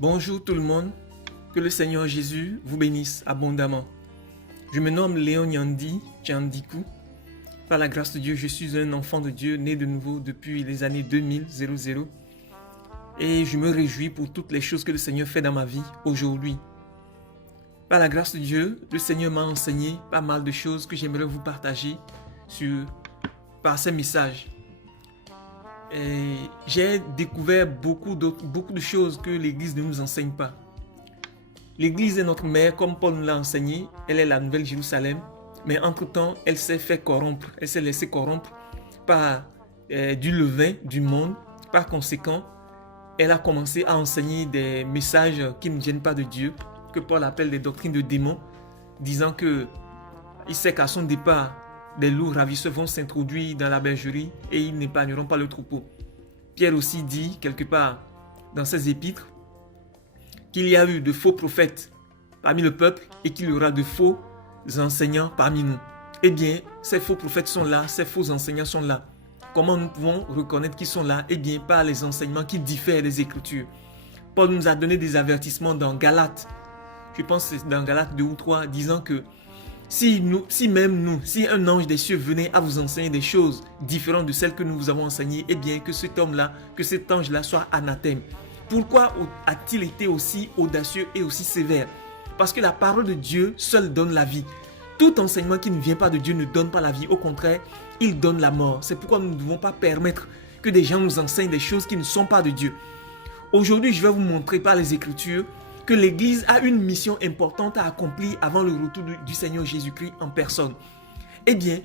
Bonjour tout le monde, que le Seigneur Jésus vous bénisse abondamment. Je me nomme Léon Nyandi Tchandikou. Par la grâce de Dieu, je suis un enfant de Dieu né de nouveau depuis les années 2000 et je me réjouis pour toutes les choses que le Seigneur fait dans ma vie aujourd'hui. Par la grâce de Dieu, le Seigneur m'a enseigné pas mal de choses que j'aimerais vous partager par ces messages. Et j'ai découvert beaucoup de choses que l'Église ne nous enseigne pas. L'Église est notre mère, comme Paul nous l'a enseigné. Elle est la Nouvelle Jérusalem. Mais entre-temps, elle s'est fait corrompre. Elle s'est laissée corrompre par du levain du monde. Par conséquent, elle a commencé à enseigner des messages qui ne viennent pas de Dieu, que Paul appelle des doctrines de démons, disant que il sait qu'à son départ, des loups ravisseurs vont s'introduire dans la bergerie et ils n'épargneront pas le troupeau. Pierre aussi dit quelque part dans ses épîtres qu'il y a eu de faux prophètes parmi le peuple et qu'il y aura de faux enseignants parmi nous. Eh bien, ces faux prophètes sont là, ces faux enseignants sont là. Comment nous pouvons reconnaître qu'ils sont là? Eh bien, par les enseignements qui diffèrent des Écritures. Paul nous a donné des avertissements dans Galates, je pense que c'est dans Galates 2 ou 3, disant que si un ange des cieux venait à vous enseigner des choses différentes de celles que nous vous avons enseignées, eh bien que cet homme-là, que cet ange-là soit anathème. Pourquoi a-t-il été aussi audacieux et aussi sévère? Parce que la parole de Dieu seule donne la vie. Tout enseignement qui ne vient pas de Dieu ne donne pas la vie. Au contraire, il donne la mort. C'est pourquoi nous ne devons pas permettre que des gens nous enseignent des choses qui ne sont pas de Dieu. Aujourd'hui, je vais vous montrer par les Écritures que l'Église a une mission importante à accomplir avant le retour du Seigneur Jésus-Christ en personne. Eh bien,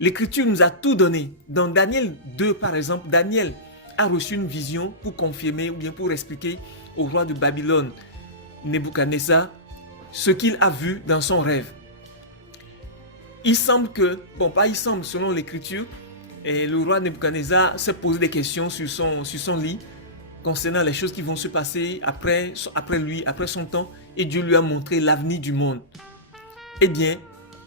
l'Écriture nous a tout donné. Dans Daniel 2, par exemple, Daniel a reçu une vision pour confirmer ou bien pour expliquer au roi de Babylone, Nebuchadnezzar, ce qu'il a vu dans son rêve. Il semble que, selon l'Écriture, le roi Nebuchadnezzar s'est posé des questions sur son lit, concernant les choses qui vont se passer après lui, après son temps, et Dieu lui a montré l'avenir du monde. Eh bien,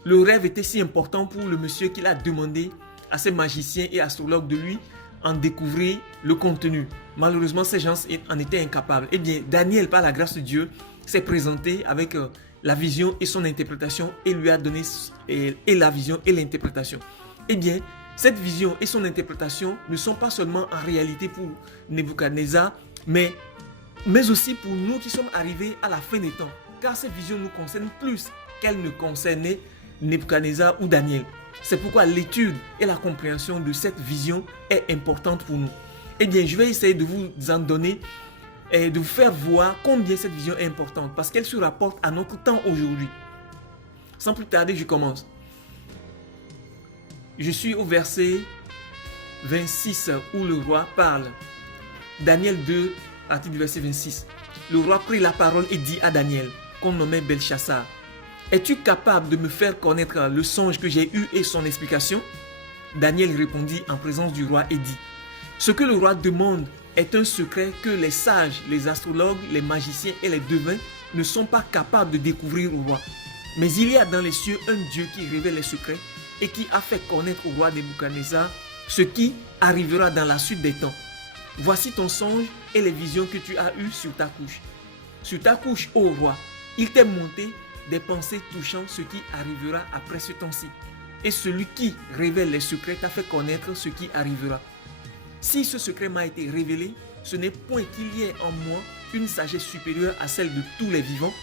le rêve était si important pour le monsieur qu'il a demandé à ses magiciens et astrologues de lui en découvrir le contenu. Malheureusement, ces gens en étaient incapables. Eh bien, Daniel, par la grâce de Dieu, s'est présenté avec la vision et son interprétation et lui a donné et la vision et l'interprétation. Eh bien, cette vision et son interprétation ne sont pas seulement en réalité pour Nebuchadnezzar, mais aussi pour nous qui sommes arrivés à la fin des temps. Car cette vision nous concerne plus qu'elle ne concernait Nebuchadnezzar ou Daniel. C'est pourquoi l'étude et la compréhension de cette vision est importante pour nous. Eh bien, je vais essayer de vous en donner et de vous faire voir combien cette vision est importante parce qu'elle se rapporte à notre temps aujourd'hui. Sans plus tarder, je commence. Je suis au verset 26 où le roi parle. Daniel 2, à partir du verset 26. Le roi prit la parole et dit à Daniel, qu'on nommait Belchassar, « Es-tu capable de me faire connaître le songe que j'ai eu et son explication ?» Daniel répondit en présence du roi et dit, « Ce que le roi demande est un secret que les sages, les astrologues, les magiciens et les devins ne sont pas capables de découvrir au roi. Mais il y a dans les cieux un Dieu qui révèle les secrets et qui a fait connaître au roi Nebuchadnezzar ce qui arrivera dans la suite des temps. Voici ton songe et les visions que tu as eues sur ta couche. Sur ta couche, ô roi, il t'est monté des pensées touchant ce qui arrivera après ce temps-ci. Et celui qui révèle les secrets t'a fait connaître ce qui arrivera. Si ce secret m'a été révélé, ce n'est point qu'il y ait en moi une sagesse supérieure à celle de tous les vivants,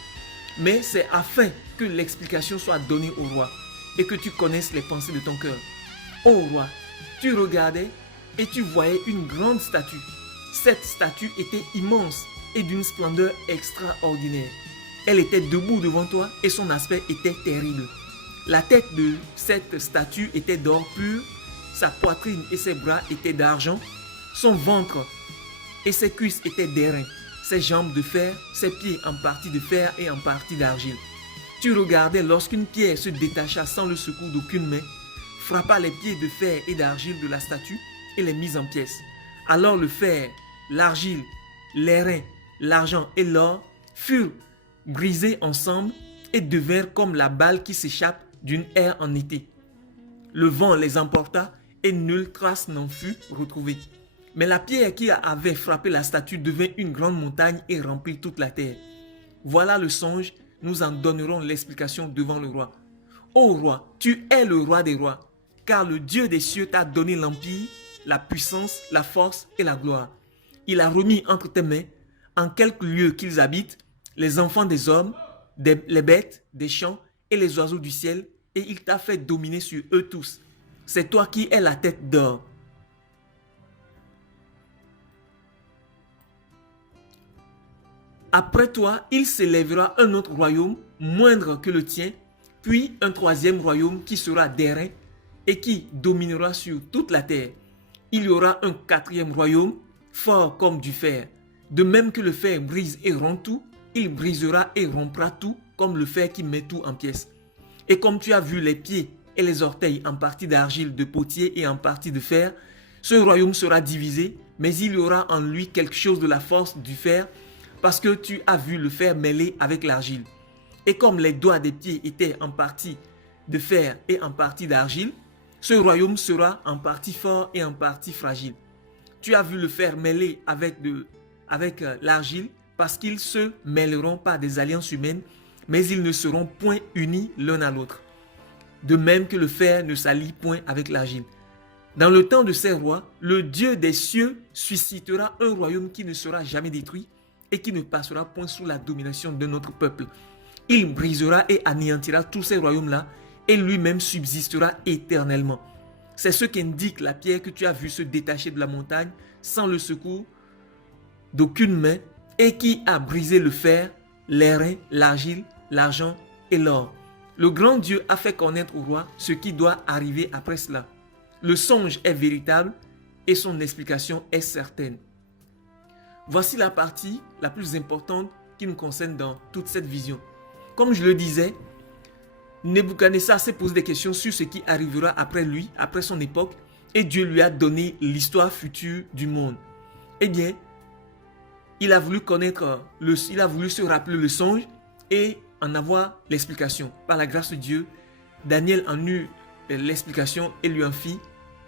mais c'est afin que l'explication soit donnée au roi et que tu connaisses les pensées de ton cœur. Ô roi, tu regardais et tu voyais une grande statue. Cette statue était immense et d'une splendeur extraordinaire. Elle était debout devant toi et son aspect était terrible. La tête de cette statue était d'or pur, sa poitrine et ses bras étaient d'argent, son ventre et ses cuisses étaient d'airain, ses jambes de fer, ses pieds en partie de fer et en partie d'argile. Tu regardais lorsqu'une pierre se détacha sans le secours d'aucune main, frappa les pieds de fer et d'argile de la statue et les mit en pièces. Alors le fer, l'argile, l'airain, l'argent et l'or furent brisés ensemble et devinrent comme la balle qui s'échappe d'une aire en été. Le vent les emporta et nulle trace n'en fut retrouvée. Mais la pierre qui avait frappé la statue devint une grande montagne et remplit toute la terre. Voilà le songe, nous en donnerons l'explication devant le roi. Ô roi, tu es le roi des rois, car le Dieu des cieux t'a donné l'empire, la puissance, la force et la gloire. Il a remis entre tes mains, en quelques lieux qu'ils habitent, les enfants des hommes, les bêtes, des champs et les oiseaux du ciel, et il t'a fait dominer sur eux tous. C'est toi qui es la tête d'or. Après toi, il s'élèvera un autre royaume, moindre que le tien, puis un troisième royaume qui sera d'airain et qui dominera sur toute la terre. Il y aura un quatrième royaume, fort comme du fer. De même que le fer brise et rompt tout, il brisera et rompra tout comme le fer qui met tout en pièces. Et comme tu as vu les pieds et les orteils en partie d'argile de potier et en partie de fer, ce royaume sera divisé, mais il y aura en lui quelque chose de la force du fer, parce que tu as vu le fer mêlé avec l'argile. Et comme les doigts des pieds étaient en partie de fer et en partie d'argile, ce royaume sera en partie fort et en partie fragile. Tu as vu le fer mêlé avec l'argile, parce qu'ils se mêleront par des alliances humaines, mais ils ne seront point unis l'un à l'autre. De même que le fer ne s'allie point avec l'argile. Dans le temps de ces rois, le Dieu des cieux suscitera un royaume qui ne sera jamais détruit et qui ne passera point sous la domination de notre peuple. Il brisera et anéantira tous ces royaumes-là et lui-même subsistera éternellement. C'est ce qu'indique la pierre que tu as vue se détacher de la montagne sans le secours d'aucune main et qui a brisé le fer, l'airain, l'argile, l'argent et l'or. Le grand Dieu a fait connaître au roi ce qui doit arriver après cela. Le songe est véritable et son explication est certaine. Voici la partie la plus importante qui nous concerne dans toute cette vision. Comme je le disais, Nebuchadnezzar s'est posé des questions sur ce qui arrivera après lui, après son époque, et Dieu lui a donné l'histoire future du monde. Eh bien, il a voulu se rappeler le songe et en avoir l'explication. Par la grâce de Dieu, Daniel en eut l'explication et lui en fit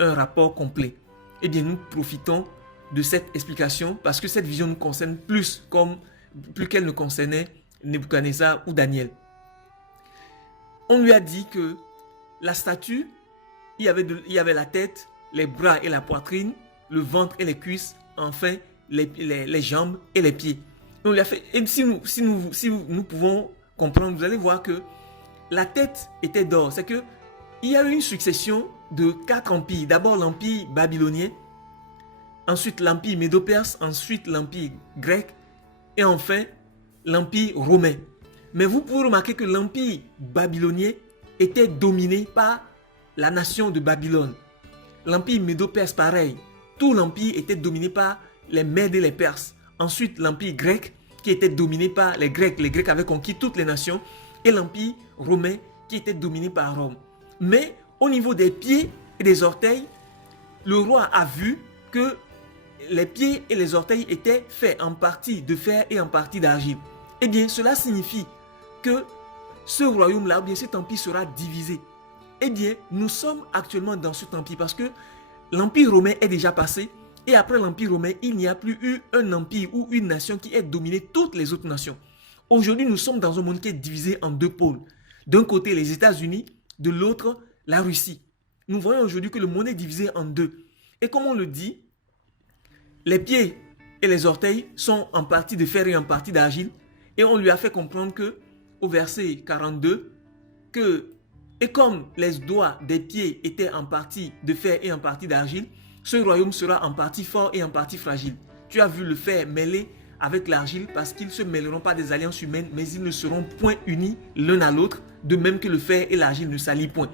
un rapport complet. Eh bien, nous profitons de cette explication parce que cette vision nous concerne plus qu'elle ne concernait Nebuchadnezzar ou Daniel. On lui a dit que la statue, il y avait la tête, les bras et la poitrine, le ventre et les cuisses, enfin les jambes et les pieds. On lui a fait, et si nous pouvons comprendre, vous allez voir que la tête était d'or. C'est que il y a eu une succession de 4 empires. D'abord l'empire babylonien, ensuite l'empire médo-perse, ensuite l'empire grec et enfin l'empire romain. Mais vous pouvez remarquer que l'empire babylonien était dominé par la nation de Babylone. L'empire médo-perse pareil. Tout l'empire était dominé par les Mèdes et les Perses. Ensuite l'empire grec qui était dominé par les Grecs. Les Grecs avaient conquis toutes les nations. Et l'empire romain qui était dominé par Rome. Mais au niveau des pieds et des orteils, le roi a vu que les pieds et les orteils étaient faits en partie de fer et en partie d'argile. Eh bien, cela signifie que ce royaume-là, ou bien cet empire sera divisé. Eh bien, nous sommes actuellement dans cet empire parce que l'empire romain est déjà passé et après l'empire romain, il n'y a plus eu un empire ou une nation qui ait dominé toutes les autres nations. Aujourd'hui, nous sommes dans un monde qui est divisé en 2 pôles. D'un côté, les États-Unis, de l'autre, la Russie. Nous voyons aujourd'hui que le monde est divisé en 2. Et comme on le dit, les pieds et les orteils sont en partie de fer et en partie d'argile. Et on lui a fait comprendre que, au verset 42, et comme les doigts des pieds étaient en partie de fer et en partie d'argile, ce royaume sera en partie fort et en partie fragile. Tu as vu le fer mêlé avec l'argile parce qu'ils ne se mêleront pas des alliances humaines, mais ils ne seront point unis l'un à l'autre, de même que le fer et l'argile ne s'allient point.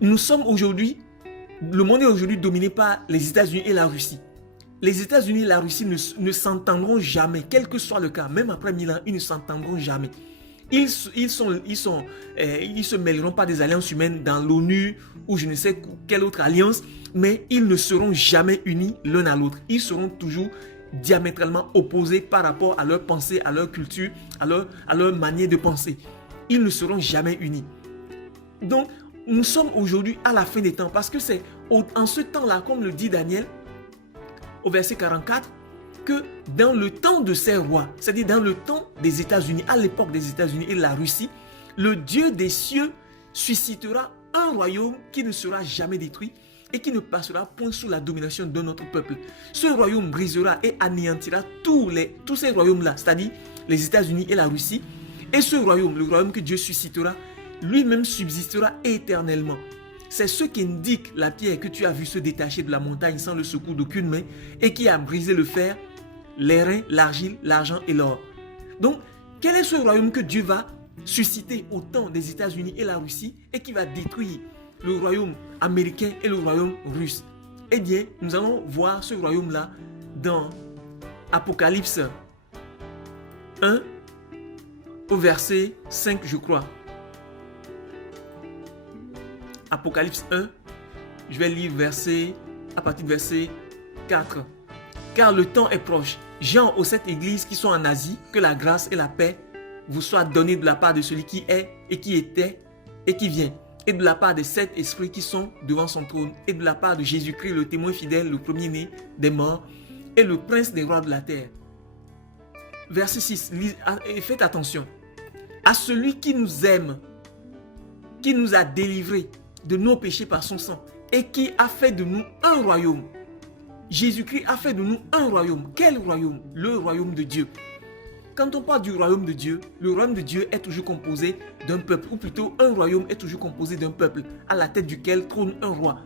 Le monde est aujourd'hui dominé par les États-Unis et la Russie. Les États-Unis et la Russie ne s'entendront jamais, quel que soit le cas, même après 1000 ans, ils ne s'entendront jamais. Ils se mêleront pas des alliances humaines dans l'ONU ou je ne sais quelle autre alliance, mais ils ne seront jamais unis l'un à l'autre. Ils seront toujours diamétralement opposés par rapport à leur pensée, à leur culture, à leur manière de penser. Ils ne seront jamais unis. Donc, nous sommes aujourd'hui à la fin des temps parce que c'est en ce temps-là, comme le dit Daniel, au verset 44 que dans le temps de ces rois, c'est-à-dire dans le temps des États-Unis, à l'époque des États-Unis et de la Russie, le Dieu des cieux suscitera un royaume qui ne sera jamais détruit et qui ne passera point sous la domination d'un autre peuple. Ce royaume brisera et anéantira tous ces royaumes-là, c'est-à-dire les États-Unis et la Russie. Et ce royaume, le royaume que Dieu suscitera, lui-même subsistera éternellement. C'est ce qu'indique la pierre que tu as vu se détacher de la montagne sans le secours d'aucune main et qui a brisé le fer, l'airain, l'argile, l'argent et l'or. Donc, quel est ce royaume que Dieu va susciter au temps des États-Unis et la Russie et qui va détruire le royaume américain et le royaume russe? Eh bien, nous allons voir ce royaume-là dans Apocalypse 1 au verset 5, je crois. Apocalypse 1, je vais lire à partir du verset 4. Car le temps est proche. Jean aux 7 églises qui sont en Asie, que la grâce et la paix vous soient données de la part de celui qui est et qui était et qui vient, et de la part des 7 esprits qui sont devant son trône, et de la part de Jésus-Christ, le témoin fidèle, le premier-né des morts, et le prince des rois de la terre. Verset 6, et faites attention. À celui qui nous aime, qui nous a délivrés de nos péchés par son sang, et qui a fait de nous un royaume. Jésus-Christ a fait de nous un royaume. Quel royaume? Le royaume de Dieu. Quand on parle du royaume de Dieu, le royaume de Dieu est toujours composé d'un peuple, ou plutôt un royaume est toujours composé d'un peuple, à la tête duquel trône un roi.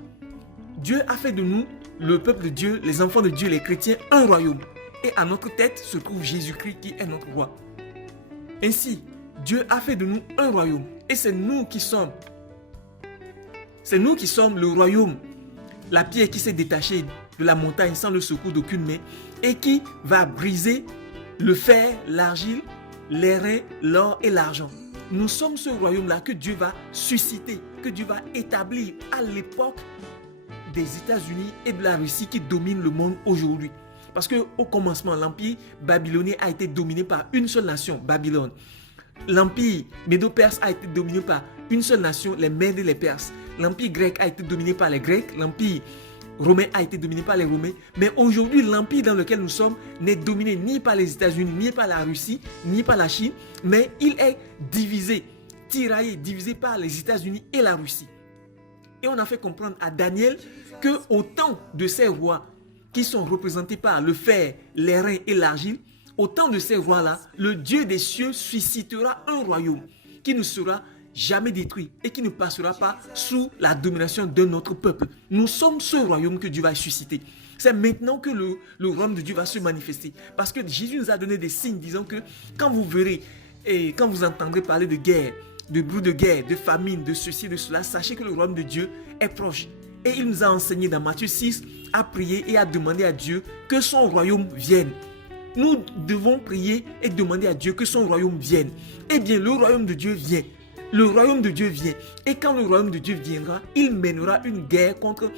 Dieu a fait de nous, le peuple de Dieu, les enfants de Dieu, les chrétiens, un royaume. Et à notre tête se trouve Jésus-Christ qui est notre roi. Ainsi, Dieu a fait de nous un royaume. Et c'est nous qui sommes le royaume, la pierre qui s'est détachée de la montagne sans le secours d'aucune main et qui va briser le fer, l'argile, l'airain, l'or et l'argent. Nous sommes ce royaume-là que Dieu va susciter, que Dieu va établir à l'époque des États-Unis et de la Russie qui dominent le monde aujourd'hui. Parce qu'au commencement, l'empire babylonien a été dominé par une seule nation, Babylone. L'empire médo-perse a été dominé par une seule nation, les Mèdes et les Perses. L'empire grec a été dominé par les Grecs. L'empire romain a été dominé par les Romains. Mais aujourd'hui, l'empire dans lequel nous sommes n'est dominé ni par les États-Unis, ni par la Russie, ni par la Chine. Mais il est divisé, tiraillé, divisé par les États-Unis et la Russie. Et on a fait comprendre à Daniel qu'au temps de ces rois qui sont représentés par le fer, l'airain et l'argile, au temps de ces rois-là, le Dieu des cieux suscitera un royaume qui ne sera jamais détruit et qui ne passera pas sous la domination d'un autre peuple. Nous sommes ce royaume que Dieu va susciter. C'est maintenant que le royaume de Dieu va se manifester. Parce que Jésus nous a donné des signes disant que quand vous verrez et quand vous entendrez parler de guerre, de bruit de guerre, de famine, de ceci, de cela, sachez que le royaume de Dieu est proche. Et il nous a enseigné dans Matthieu 6 à prier et à demander à Dieu que son royaume vienne. Nous devons prier et demander à Dieu que son royaume vienne. Eh bien, le royaume de Dieu vient. Le royaume de Dieu vient. Et quand le royaume de Dieu viendra, il mènera une guerre contre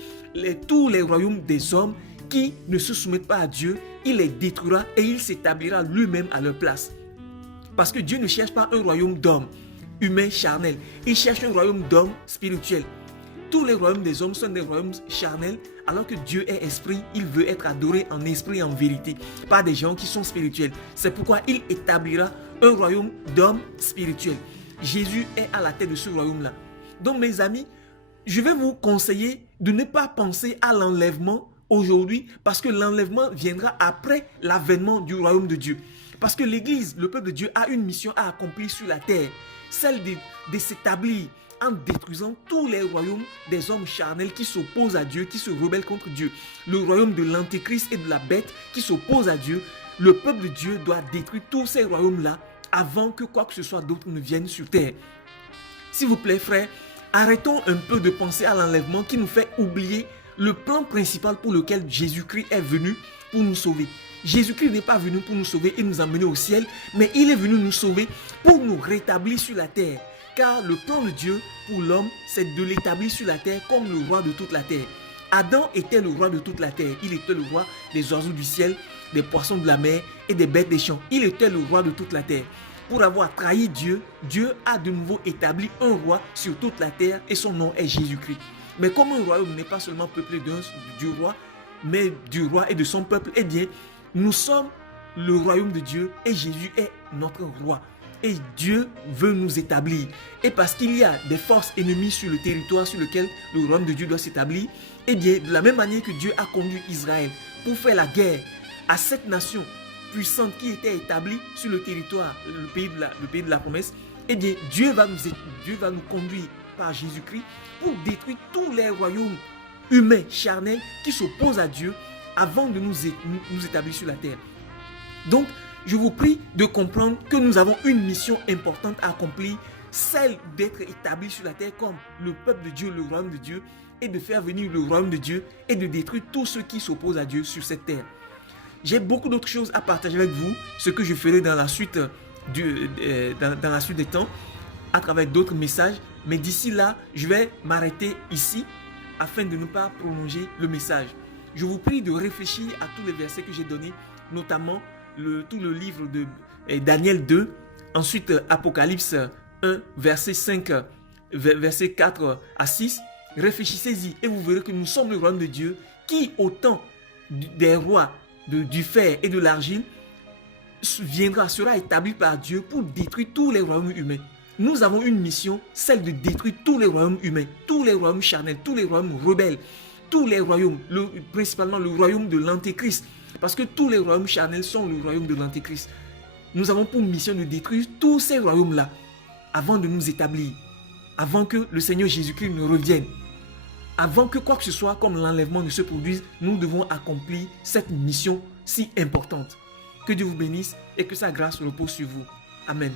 tous les royaumes des hommes qui ne se soumettent pas à Dieu. Il les détruira et il s'établira lui-même à leur place. Parce que Dieu ne cherche pas un royaume d'hommes, humains, charnels. Il cherche un royaume d'hommes spirituels. Tous les royaumes des hommes sont des royaumes charnels, alors que Dieu est esprit, il veut être adoré en esprit et en vérité, par des gens qui sont spirituels. C'est pourquoi il établira un royaume d'hommes spirituels. Jésus est à la tête de ce royaume-là. Donc mes amis, je vais vous conseiller de ne pas penser à l'enlèvement aujourd'hui, parce que l'enlèvement viendra après l'avènement du royaume de Dieu. Parce que l'Église, le peuple de Dieu, a une mission à accomplir sur la terre, celle de s'établir en détruisant tous les royaumes des hommes charnels qui s'opposent à Dieu, qui se rebellent contre Dieu. Le royaume de l'Antéchrist et de la bête qui s'opposent à Dieu. Le peuple de Dieu doit détruire tous ces royaumes-là avant que quoi que ce soit d'autre ne vienne sur terre. S'il vous plaît, frères, arrêtons un peu de penser à l'enlèvement qui nous fait oublier le plan principal pour lequel Jésus-Christ est venu pour nous sauver. Jésus-Christ n'est pas venu pour nous sauver et nous emmener au ciel, mais il est venu nous sauver pour nous rétablir sur la terre. Car le plan de Dieu pour l'homme, c'est de l'établir sur la terre comme le roi de toute la terre. Adam était le roi de toute la terre. Il était le roi des oiseaux du ciel, des poissons de la mer et des bêtes des champs. Il était le roi de toute la terre. Pour avoir trahi Dieu, Dieu a de nouveau établi un roi sur toute la terre et son nom est Jésus-Christ. Mais comme un royaume n'est pas seulement peuplé du roi, mais du roi et de son peuple. Eh bien, nous sommes le royaume de Dieu et Jésus est notre roi. Et Dieu veut nous établir. Et parce qu'il y a des forces ennemies sur le territoire sur lequel le royaume de Dieu doit s'établir, eh bien, de la même manière que Dieu a conduit Israël pour faire la guerre à cette nation puissante qui était établie sur le territoire, le pays de la promesse, eh bien, Dieu va nous conduire par Jésus-Christ pour détruire tous les royaumes humains, charnels, qui s'opposent à Dieu avant de nous établir sur la terre. Donc, je vous prie de comprendre que nous avons une mission importante à accomplir, celle d'être établis sur la terre comme le peuple de Dieu, le royaume de Dieu, et de faire venir le royaume de Dieu et de détruire tous ceux qui s'opposent à Dieu sur cette terre. J'ai beaucoup d'autres choses à partager avec vous, ce que je ferai dans la suite, dans la suite des temps, à travers d'autres messages. Mais d'ici là, je vais m'arrêter ici afin de ne pas prolonger le message. Je vous prie de réfléchir à tous les versets que j'ai donnés, notamment tout le livre de Daniel 2, ensuite Apocalypse 1, verset 5, verset 4 à 6. Réfléchissez-y et vous verrez que nous sommes le royaume de Dieu qui, au temps des rois du fer et de l'argile, sera établi par Dieu pour détruire tous les royaumes humains. Nous avons une mission, celle de détruire tous les royaumes humains, tous les royaumes charnels, tous les royaumes rebelles, tous les royaumes, principalement le royaume de l'Antéchrist. Parce que tous les royaumes charnels sont le royaume de l'Antéchrist. Nous avons pour mission de détruire tous ces royaumes-là avant de nous établir, avant que le Seigneur Jésus-Christ ne revienne. Avant que quoi que ce soit comme l'enlèvement ne se produise, nous devons accomplir cette mission si importante. Que Dieu vous bénisse et que sa grâce repose sur vous. Amen.